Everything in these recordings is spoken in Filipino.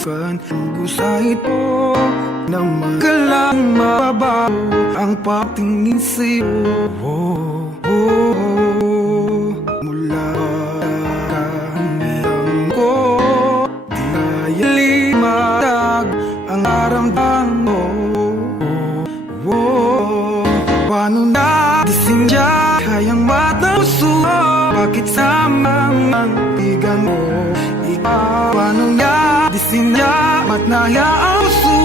kan sa ito na magalang mababaw ang patingin sa'yo. Mula kahamilang ko, di kaya limatag ang aramdam mo. Paano na disinja kayang matapuso? Bakit samang ang tigan mo? Ikaw, paano na disinja at nahiyaan puso?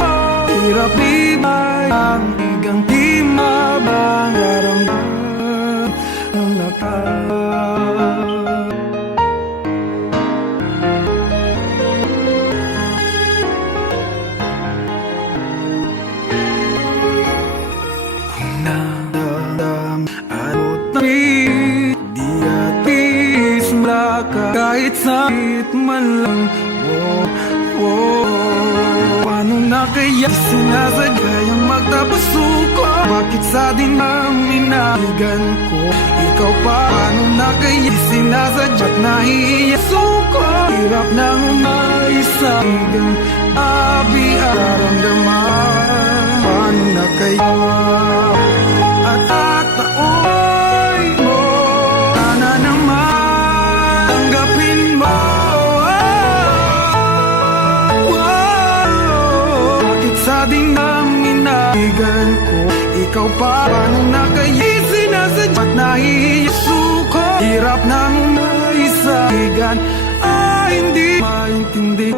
Hirap ibay ang tigang di mabang aramdam ng nakal. Kahit sakit man lang, paano na kaya sinasadyang magtapusuko? Bakit sa dinamigan ko? Ikaw pa, paano na kaya sinasadya't nahihiyasuko? Hirap nang umaisagan, abi aramdaman. Paano na kaya at taoy mo? Sana naman tanggapin mo. Bakit sa dinamigan ko? Ikaw pa, paano na kaya sinasadya't nahihiyasuko? Hirap nang umaisagan, hindi maintindihan.